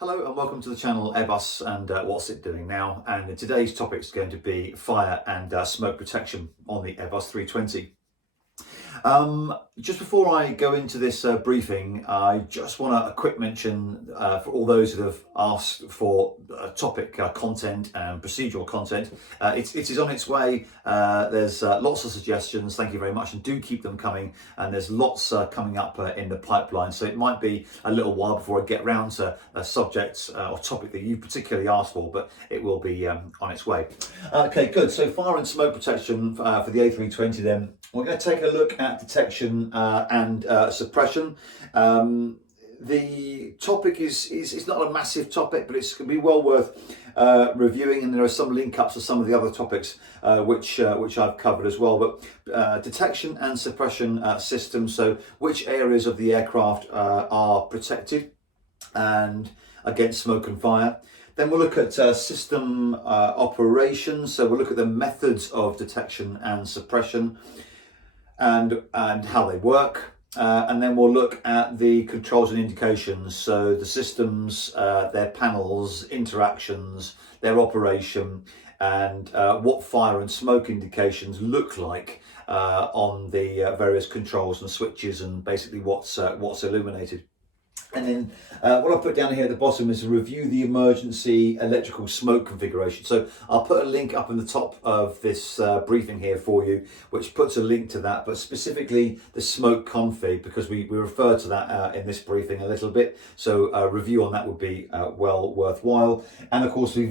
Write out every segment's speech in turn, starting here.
Hello and welcome to the channel Airbus and what's it doing now, and today's topic is going to be fire and smoke protection on the Airbus 320. Just before I go into this briefing, I just want a quick mention for all those that have asked for topic content and procedural content. It is on its way. There's lots of suggestions. Thank you very much, and do keep them coming. And there's lots coming up in the pipeline. So it might be a little while before I get round to a subject or topic that you particularly asked for, but it will be on its way. Okay, good. So fire and smoke protection for the A320 then. We're going to take a look at detection and suppression. The topic is not a massive topic, but it's going to be well worth reviewing, and there are some link ups to some of the other topics which I've covered as well. But detection and suppression systems, so which areas of the aircraft are protected and against smoke and fire. Then we'll look at system operations, so we'll look at the methods of detection and suppression and how they work. And then we'll look at the controls and indications, so the systems, their panels, interactions, their operation, and what fire and smoke indications look like on the various controls and switches, and basically what's illuminated. And then what I'll put down here at the bottom is to review the emergency electrical smoke configuration. So I'll put a link up in the top of this briefing here for you, which puts a link to that, but specifically the smoke config, because we refer to that in this briefing a little bit. So a review on that would be well worthwhile. And of course, the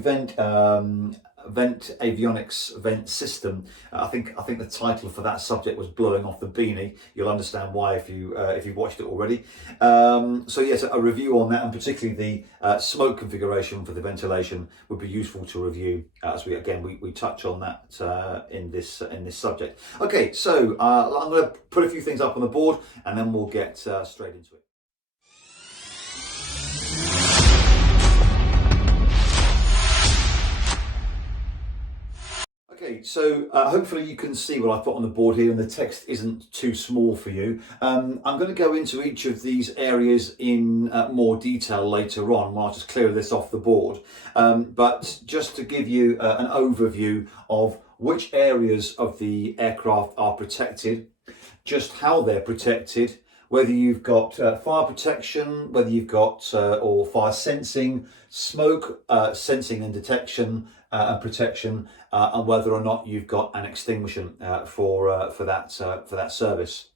Avionics vent system. I think the title for that subject was blowing off the beanie. You'll understand why if you've watched it already. So yes, a review on that, and particularly the smoke configuration for the ventilation would be useful to review as we touch on that in this subject. Okay, so I'm going to put a few things up on the board, and then we'll get straight into it. Okay, so hopefully you can see what I put on the board here, and the text isn't too small for you. I'm going to go into each of these areas in more detail later on, while I just clear this off the board. But just to give you an overview of which areas of the aircraft are protected, just how they're protected, whether you've got fire protection, whether you've got or fire sensing, smoke sensing and detection and protection, and whether or not you've got an extinguisher for that service.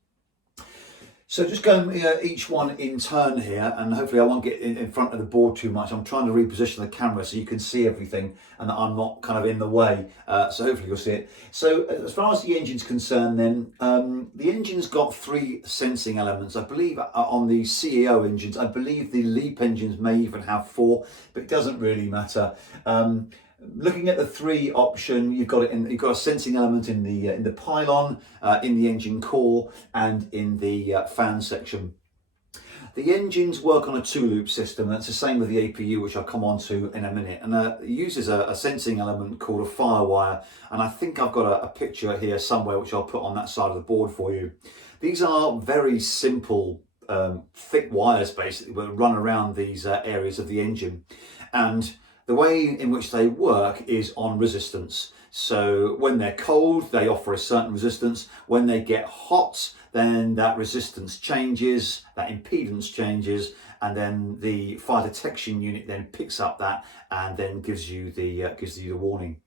So just going each one in turn here, and hopefully I won't get in front of the board too much. I'm trying to reposition the camera so you can see everything and that I'm not kind of in the way. So hopefully you'll see it. So as far as the engine's concerned then, the engine's got three sensing elements. I believe on the CEO engines, I believe the LEAP engines may even have four, but it doesn't really matter. Looking at the three option, you've got a sensing element in the pylon, in the engine core, and in the fan section. The engines work on a two-loop system. That's the same with the APU, which I'll come on to in a minute. And it uses a sensing element called a firewire. And I think I've got a picture here somewhere, which I'll put on that side of the board for you. These are very simple, thick wires, basically, that run around these areas of the engine. And the way in which they work is on resistance. So when they're cold, they offer a certain resistance. When they get hot, then that resistance changes, that impedance changes, and then the fire detection unit then picks up that and then gives you the warning.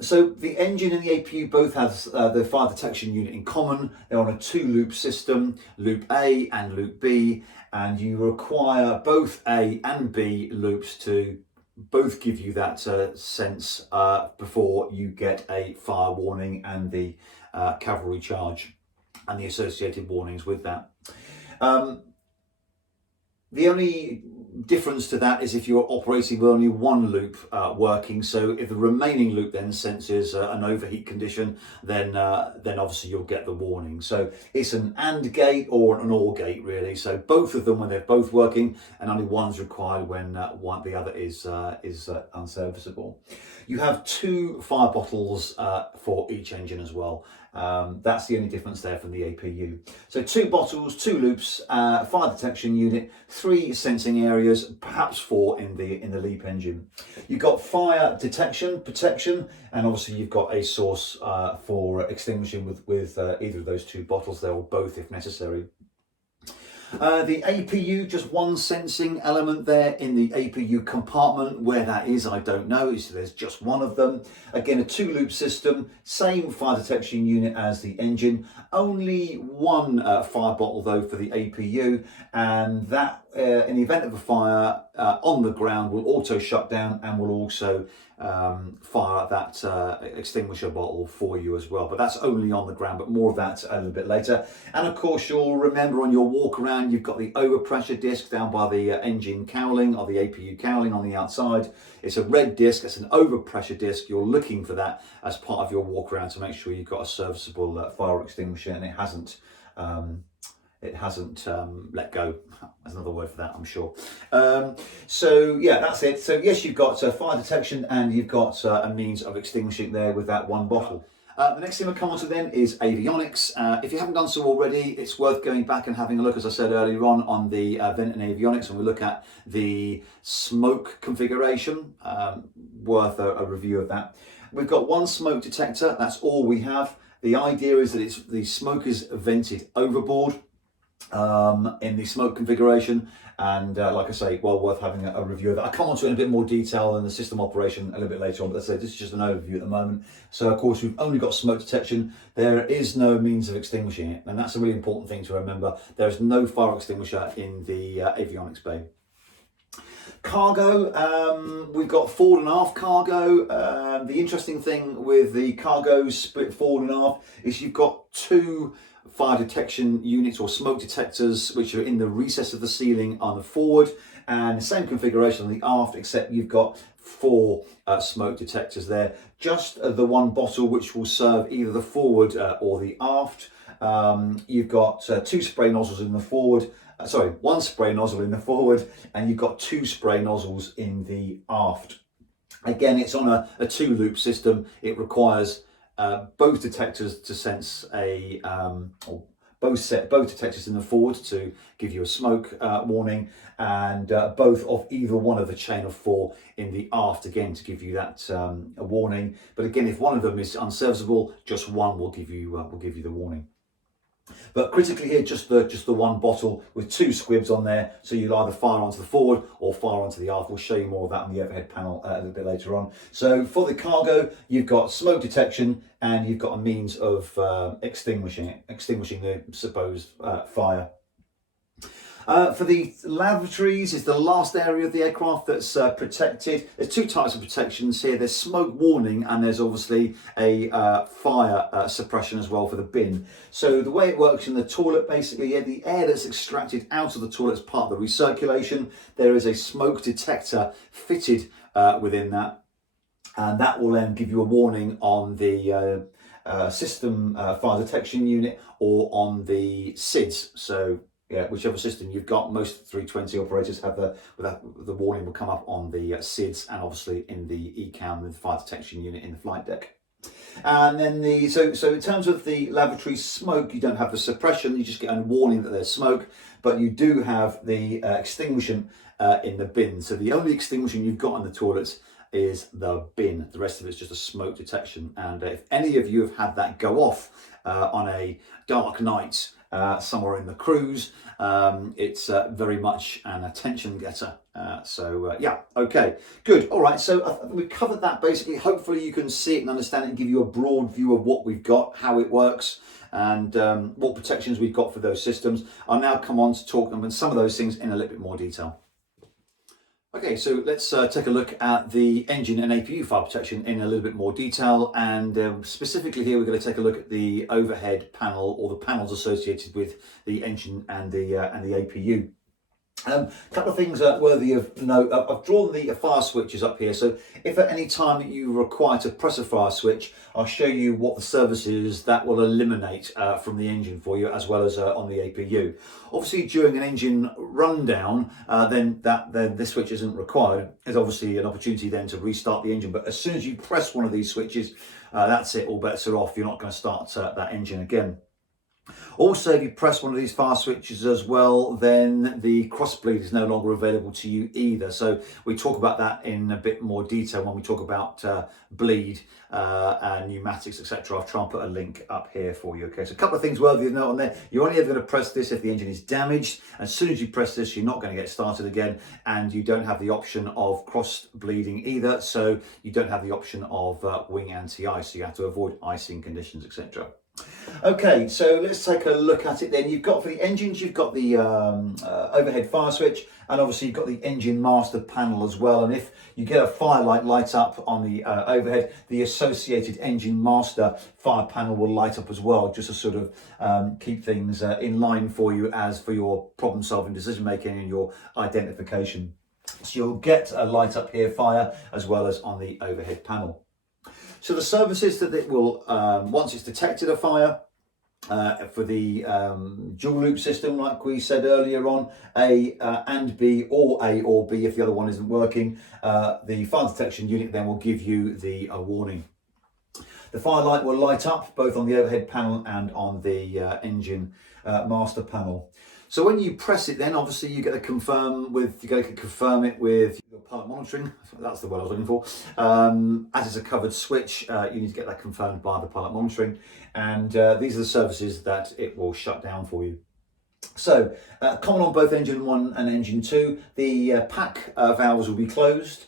So the engine and the APU both have the fire detection unit in common. They're on a two-loop system, loop A and loop B, and you require both A and B loops to both give you that sense before you get a fire warning and the cavalry charge and the associated warnings with that. The only difference to that is if you're operating with only one loop working. So if the remaining loop then senses an overheat condition, then obviously you'll get the warning. So it's an AND gate or an OR gate really. So both of them when they're both working, and only one's required when the other is unserviceable. You have two fire bottles for each engine as well. That's the only difference there from the APU. So 2 bottles, 2 loops, fire detection unit, 3 sensing areas, perhaps 4 in the LEAP engine. You've got fire detection, protection, and obviously you've got a source for extinguishing with either of those 2 bottles there, or both if necessary. The APU, just one sensing element there in the APU compartment. Where that is, I don't know. There's just one of them. Again, a 2-loop system, same fire detection unit as the engine. Only one fire bottle though for the APU, and that in the event of a fire on the ground will auto shut down and will also fire that extinguisher bottle for you as well, but that's only on the ground, but more of that a little bit later. And of course, you'll remember on your walk around, you've got the overpressure disc down by the engine cowling, or the APU cowling on the outside. It's a red disc, it's an overpressure disc. You're looking for that as part of your walk around to make sure you've got a serviceable fire extinguisher and it hasn't let go. There's another word for that, I'm sure. So yeah, that's it. So yes, you've got fire detection and you've got a means of extinguishing there with that one bottle. The next thing we'll come on to then is avionics. If you haven't done so already, it's worth going back and having a look, as I said earlier on the vent and avionics, and we look at the smoke configuration. Worth a review of that. We've got one smoke detector, that's all we have. The idea is that the smoke is vented overboard in the smoke configuration, and like I say, well worth having a review of that. I'll come on to it in a bit more detail in the system operation a little bit later on, but let's say this is just an overview at the moment. So of course we've only got smoke detection. There is no means of extinguishing it, and that's a really important thing to remember. There is no fire extinguisher in the avionics bay. Cargo, we've got forward and aft cargo. The interesting thing with the cargo split forward and aft is you've got 2 fire detection units or smoke detectors which are in the recess of the ceiling on the forward, and the same configuration on the aft, except you've got 4 smoke detectors there. Just the one bottle which will serve either the forward or the aft. You've got 2 spray nozzles in the forward. One spray nozzle in the forward, and you've got 2 spray nozzles in the aft. Again, it's on a 2-loop system. It requires both detectors to sense both detectors in the forward to give you a smoke warning, and both of either one of the chain of 4 in the aft, again to give you that a warning. But again, if one of them is unserviceable, just one will give you the warning. But critically here, just the one bottle with 2 squibs on there, so you'll either fire onto the forward or fire onto the aft. We'll show you more of that on the overhead panel a little bit later on. So for the cargo, you've got smoke detection and you've got a means of extinguishing the supposed fire. For the lavatories is the last area of the aircraft that's protected. There's 2 types of protections here. There's smoke warning, and there's obviously a fire suppression as well for the bin. So the way it works in the toilet, basically, the air that's extracted out of the toilet as part of the recirculation, there is a smoke detector fitted within that, and that will then give you a warning on the system fire detection unit or on the SIDS. So yeah, whichever system you've got, most 320 operators have the warning will come up on the SIDS, and obviously in the ECAM, the fire detection unit in the flight deck. And then so in terms of the lavatory smoke, you don't have the suppression, you just get a warning that there's smoke, but you do have the extinguishing in the bin. So the only extinguishing you've got in the toilets is the bin. The rest of it's just a smoke detection. And if any of you have had that go off on a dark night somewhere in the cruise, it's very much an attention getter. Yeah, okay, good. All right, so we've covered that basically. Hopefully you can see it and understand it and give you a broad view of what we've got, how it works, and what protections we've got for those systems. I'll now come on to talk about some of those things in a little bit more detail. Okay, so let's take a look at the engine and APU fire protection in a little bit more detail, and specifically here we're going to take a look at the overhead panel, or the panels associated with the engine and the APU. Couple of things worthy of note. I've drawn the fire switches up here, so if at any time that you require to press a fire switch, I'll show you what the services that will eliminate from the engine for you, as well as on the APU. Obviously, during an engine rundown, then this switch isn't required. There's obviously an opportunity then to restart the engine, but as soon as you press one of these switches, that's it, all bets are off. You're not going to start that engine again. Also, if you press one of these fire switches as well, then the cross bleed is no longer available to you either. So we talk about that in a bit more detail when we talk about bleed and pneumatics, etc. I'll try and put a link up here for you. Okay, so a couple of things worthy of note on there. You're only ever going to press this if the engine is damaged. As soon as you press this, you're not going to get started again, and you don't have the option of cross bleeding either. So you don't have the option of wing anti-ice. So you have to avoid icing conditions, etc. Okay, so let's take a look at it then. You've got, for the engines, you've got the overhead fire switch, and obviously you've got the engine master panel as well. And if you get a fire light up on the overhead, the associated engine master fire panel will light up as well, just to sort of keep things in line for you as for your problem solving, decision making and your identification. So you'll get a light up here, fire, as well as on the overhead panel. So the services that it will, once it's detected a fire, for the dual loop system, like we said earlier on, A and B, or A or B if the other one isn't working, the fire detection unit then will give you the warning. The fire light will light up both on the overhead panel and on the engine master panel. So when you press it, then obviously you get to confirm it with your pilot monitoring. That's the word I was looking for. As it's a covered switch, you need to get that confirmed by the pilot monitoring, and these are the services that it will shut down for you. So common on both engine 1 and engine 2, the pack valves will be closed.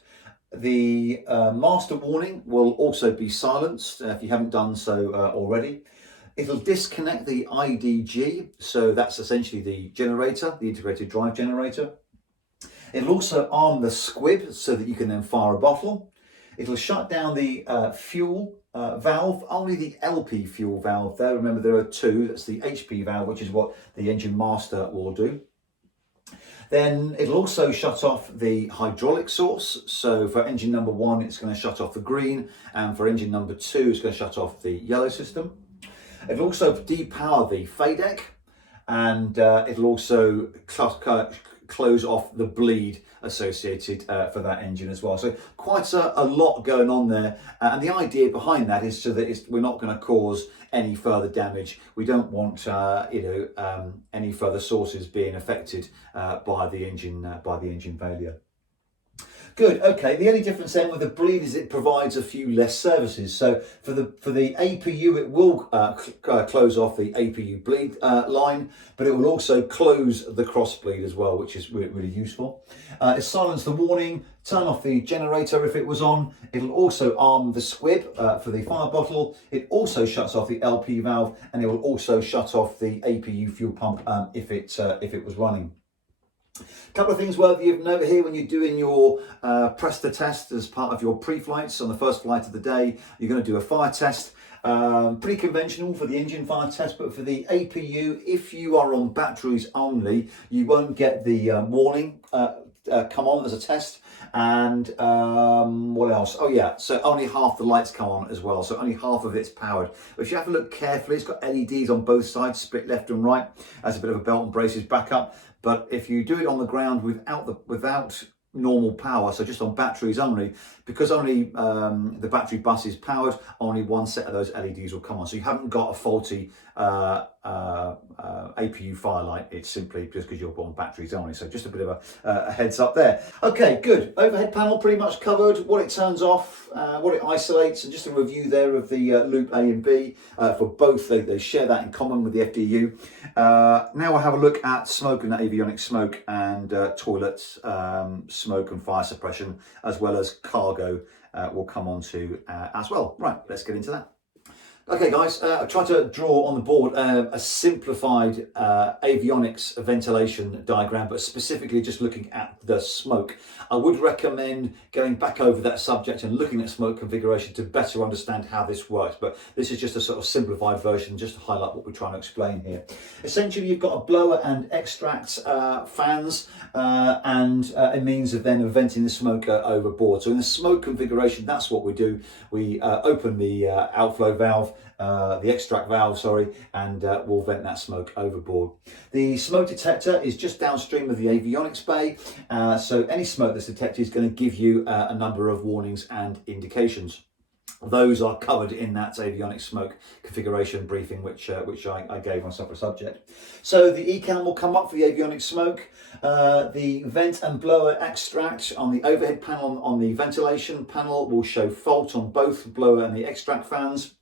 The master warning will also be silenced if you haven't done so already. It'll disconnect the IDG, so that's essentially the generator, the integrated drive generator. It'll also arm the squib so that you can then fire a bottle. It'll shut down the fuel valve, only the LP fuel valve there. Remember, there are two. That's the HP valve, which is what the engine master will do. Then it'll also shut off the hydraulic source. So for engine number 1, it's going to shut off the green, and for engine number 2, it's going to shut off the yellow system. It'll also depower the FADEC, and it'll also close off the bleed associated for that engine as well. So quite a lot going on there, and the idea behind that is so that we're not going to cause any further damage. We don't want any further sources being affected by the engine failure. Good. Okay. The only difference then with the bleed is it provides a few less services. So for the APU, it will close off the APU bleed line, but it will also close the cross bleed as well, which is really useful. It silences the warning, turn off the generator if it was on. It'll also arm the squib for the fire bottle. It also shuts off the LP valve, and it will also shut off the APU fuel pump if it was running. A couple of things worthy of note here when you're doing your press the test as part of your pre-flights. On the first flight of the day, you're going to do a fire test. Pretty conventional for the engine fire test, but for the APU, if you are on batteries only, you won't get the warning come on as a test. And what else? Oh yeah, so only half the lights come on as well, so only half of it's powered. But if you have a look carefully, it's got LEDs on both sides, split left and right, as a bit of a belt and braces backup. But if you do it on the ground without normal power, so just on batteries only, because only the battery bus is powered, only one set of those LEDs will come on. So you haven't got a faulty APU firelight. It's simply just because you're on batteries only. So just a bit of a heads up there. Okay, good. Overhead panel pretty much covered. What it turns off, what it isolates, and just a review there of the loop A and B for both. They share that in common with the FDU. Now we'll have a look at smoke and avionics smoke and toilets smoke and fire suppression, as well as cargo will come on to as well. Right, let's get into that. Okay guys, I tried to draw on the board a simplified avionics ventilation diagram, but specifically just looking at the smoke. I would recommend going back over that subject and looking at smoke configuration to better understand how this works, but this is just a sort of simplified version just to highlight what we're trying to explain here. Essentially you've got a blower and extract fans and a means of then venting the smoke overboard. So in the smoke configuration, that's what we do. We open the outflow valve, the extract valve, sorry, and we'll vent that smoke overboard. The smoke detector is just downstream of the avionics bay, so any smoke that's detected is going to give you a number of warnings and indications. Those are covered in that avionics smoke configuration briefing, which I gave on a separate subject. So the ECAM will come up for the avionics smoke. The vent and blower extract on the overhead panel on the ventilation panel will show fault on both the blower and the extract fans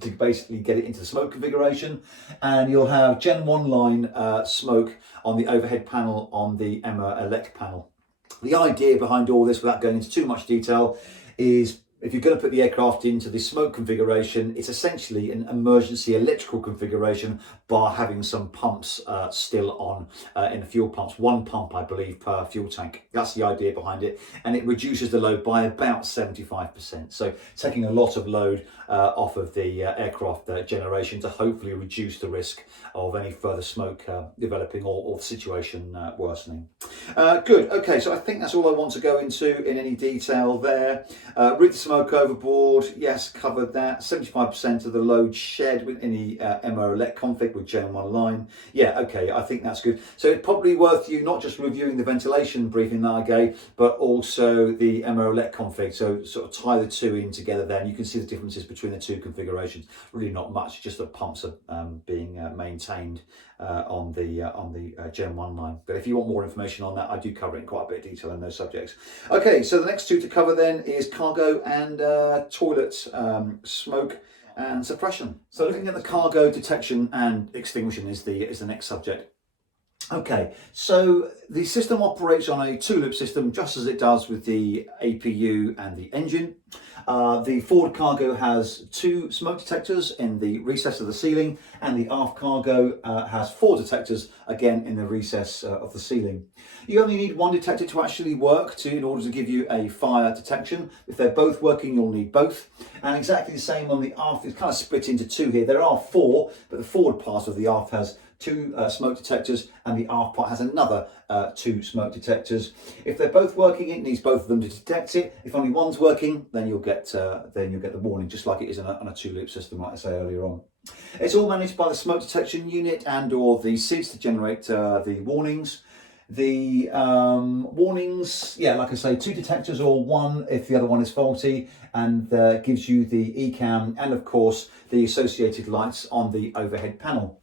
to basically get it into the smoke configuration, and you'll have Gen 1 line smoke on the overhead panel on the Emma elect panel. The idea behind all this, without going into too much detail, is if you're going to put the aircraft into the smoke configuration, it's essentially an emergency electrical configuration by having some pumps still on in the fuel pumps. One pump, I believe, per fuel tank. That's the idea behind it. And it reduces the load by about 75%. So taking a lot of load off of the aircraft generation to hopefully reduce the risk of any further smoke developing or the situation worsening. Good. Okay, so I think that's all I want to go into in any detail there. Rig the smoke overboard, yes, covered that. 75% of the load shared within the MO elect config with Gen 1 line. Yeah, okay, I think that's good. So it's probably worth you not just reviewing the ventilation briefing that I gave, but also the MO elect config. So sort of tie the two in together there, and you can see the differences between the two configurations. Really not much, just the pumps are being maintained on the Gen 1 line. But if you want more information on that, I do cover it in quite a bit of detail in those subjects. Okay, so the next two to cover then is cargo and toilet smoke and suppression. So looking at the cargo detection and extinguishing is the next subject. Okay, so the system operates on a two-loop system, just as it does with the APU and the engine. The forward cargo has two smoke detectors in the recess of the ceiling, and the aft cargo has four detectors, again in the recess of the ceiling. You only need one detector to actually work in order to give you a fire detection. If they're both working, you'll need both. And exactly the same on the aft. It's kind of split into two here. There are four, but the forward part of the aft has two smoke detectors, and the aft part has another two smoke detectors. If they're both working, it needs both of them to detect it. If only one's working, then you'll get the warning, just like it is on a two-loop system, like I say earlier on. It's all managed by the smoke detection unit and/or the seats to generate the warnings. The warnings, yeah, like I say, two detectors or one if the other one is faulty, and gives you the ECAM and of course the associated lights on the overhead panel.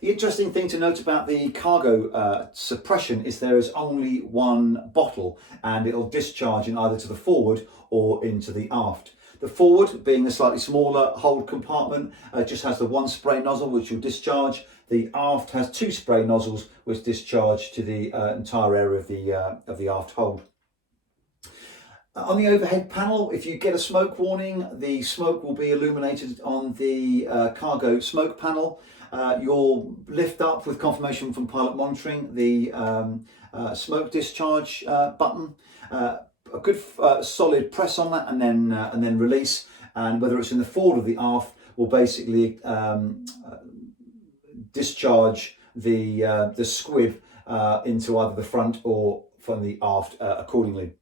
The interesting thing to note about the cargo suppression is there is only one bottle, and it'll discharge in either to the forward or into the aft. The forward, being a slightly smaller hold compartment, just has the one spray nozzle which will discharge. The aft has two spray nozzles which discharge to the entire area of the aft hold. On the overhead panel, if you get a smoke warning, the smoke will be illuminated on the cargo smoke panel. You'll lift up with confirmation from pilot monitoring the smoke discharge button. A good solid press on that, and then release. And whether it's in the forward or the aft, will basically discharge the squib into either the front or from the aft accordingly.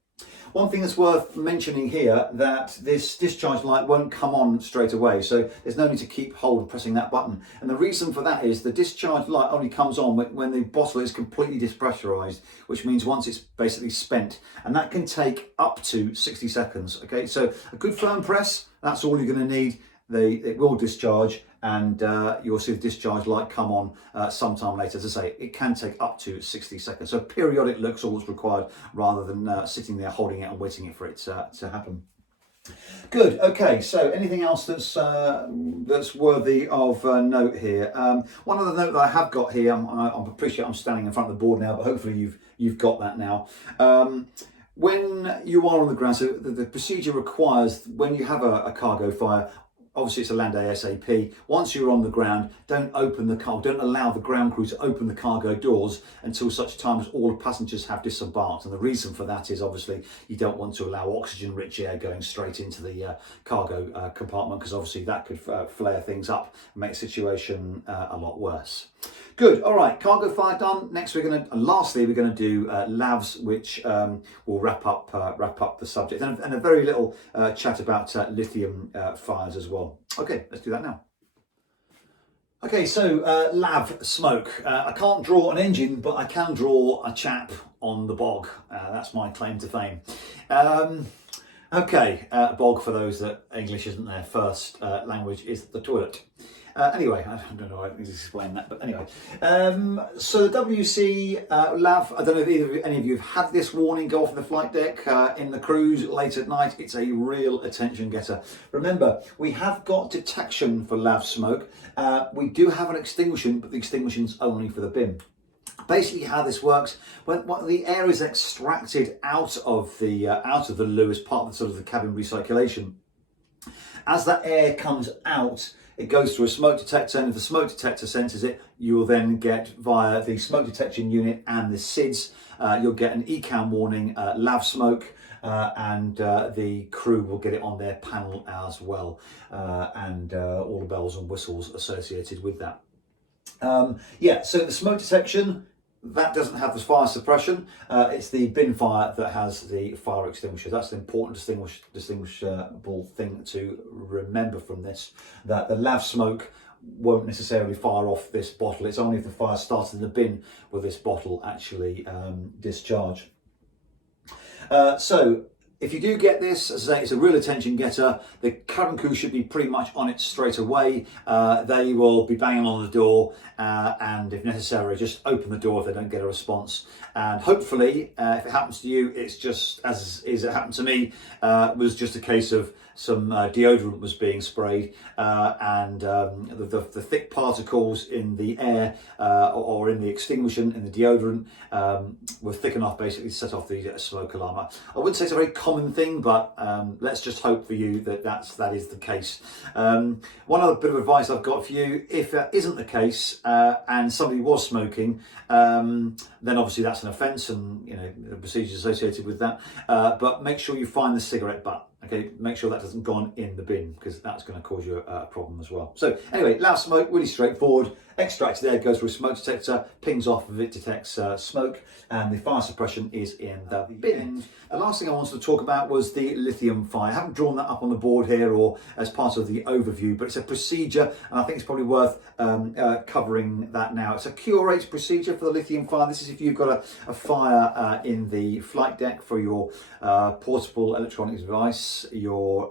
One thing that's worth mentioning here, that this discharge light won't come on straight away, so there's no need to keep hold of pressing that button. And the reason for that is the discharge light only comes on when the bottle is completely depressurized, which means once it's basically spent, and that can take up to 60 seconds. Okay, so a good firm press, that's all you're going to need. It will discharge, and you'll see the discharge light come on sometime later. As I say, it can take up to 60 seconds. So periodic look's all that's required, rather than sitting there holding it and waiting for it to happen. Good. Okay. So anything else that's worthy of note here? One other note that I have got here. I appreciate I'm standing in front of the board now, but hopefully you've got that now. When you are on the ground, so the procedure requires, when you have a cargo fire, obviously it's a land ASAP. Once you're on the ground, don't allow the ground crew to open the cargo doors until such time as all the passengers have disembarked. And the reason for that is obviously you don't want to allow oxygen-rich air going straight into the cargo compartment, because obviously that could flare things up and make the situation a lot worse. Good. All right, cargo fire done. Next, lastly, we're going to do lavs, which will wrap up the subject, and a very little chat about lithium fires as well. Okay, let's do that now. Okay, so lav smoke. I can't draw an engine, but I can draw a chap on the bog. That's my claim to fame. Okay, bog, for those that English isn't their first language, is the toilet. Anyway, I don't know how to explain that, but anyway. So the WC lav, I don't know if any of you have had this warning go off the flight deck in the cruise late at night. It's a real attention getter. Remember, we have got detection for lav smoke. We do have an extinguishing, but the extinguishing's only for the bin. Basically, how this works, when the air is extracted out of the loo as part of sort of the cabin recirculation, as that air comes out, it goes through a smoke detector, and if the smoke detector senses it, you will then get, via the smoke detection unit and the SIDS, you'll get an ECAM warning, lav smoke, and the crew will get it on their panel as well, and all the bells and whistles associated with that. Yeah, so the smoke detection, that doesn't have the fire suppression. It's the bin fire that has the fire extinguisher. That's an important distinguishable thing to remember from this, that the lav smoke won't necessarily fire off this bottle. It's only if the fire starts in the bin will this bottle actually discharge. So if you do get this, as I say, it's a real attention getter. The cabin crew should be pretty much on it straight away. They will be banging on the door, and if necessary, just open the door if they don't get a response. And hopefully, if it happens to you, it's just as it happened to me. It was just a case of some deodorant was being sprayed, and the thick particles in the air or in the extinguishant in the deodorant were thick enough basically to set off the smoke alarm. I wouldn't say it's a very common thing, but let's just hope for you that that is the case. One other bit of advice I've got for you: if that isn't the case and somebody was smoking, then obviously that's an offence, and the procedures associated with that. But make sure you find the cigarette butt. Okay, make sure that hasn't gone in the bin, because that's going to cause you a problem as well. So anyway, lav smoke, really straightforward. Extracted air goes through a smoke detector, pings off if it detects smoke, and the fire suppression is in the bin. The last thing I wanted to talk about was the lithium fire. I haven't drawn that up on the board here or as part of the overview, but it's a procedure, and I think it's probably worth covering that now. It's a cure-rate procedure for the lithium fire. This is if you've got a fire in the flight deck for your portable electronics device, your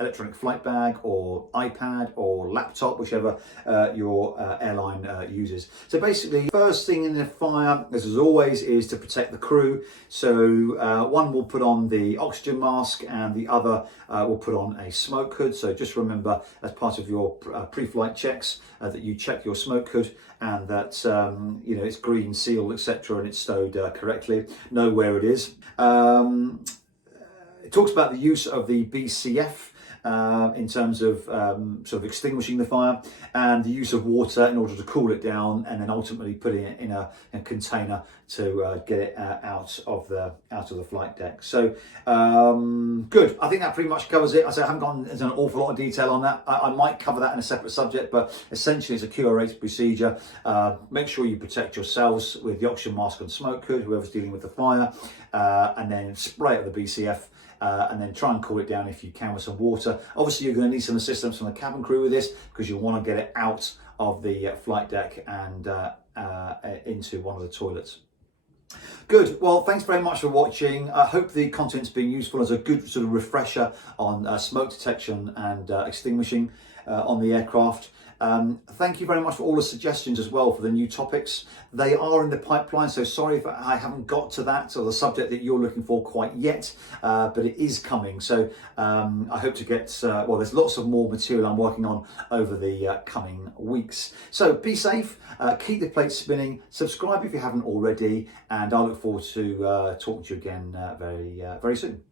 electronic flight bag or iPad or laptop, whichever your airline uses. So basically, first thing in the fire, as always, is to protect the crew. So one will put on the oxygen mask and the other will put on a smoke hood. So just remember, as part of your pre-flight checks, that you check your smoke hood and that it's green, sealed, etc., and it's stowed correctly. Know where it is. It talks about the use of the BCF in terms of sort of extinguishing the fire, and the use of water in order to cool it down, and then ultimately putting it in a container to get it out of the flight deck. So good. I think that pretty much covers it. I haven't gone into an awful lot of detail on that. I might cover that in a separate subject, but essentially it's a cure-rate procedure. Make sure you protect yourselves with the oxygen mask and smoke hood, whoever's dealing with the fire, and then spray at the BCF. And then try and cool it down if you can with some water. Obviously, you're going to need some assistance from the cabin crew with this, because you'll want to get it out of the flight deck and into one of the toilets. Good. Well, thanks very much for watching. I hope the content's been useful as a good sort of refresher on smoke detection and extinguishing on the aircraft. Thank you very much for all the suggestions as well for the new topics. They are in the pipeline, so sorry if I haven't got to that or the subject that you're looking for quite yet, but it is coming. So I hope to get, there's lots of more material I'm working on over the coming weeks. So be safe, keep the plates spinning, subscribe if you haven't already, and I look forward to talking to you again very soon.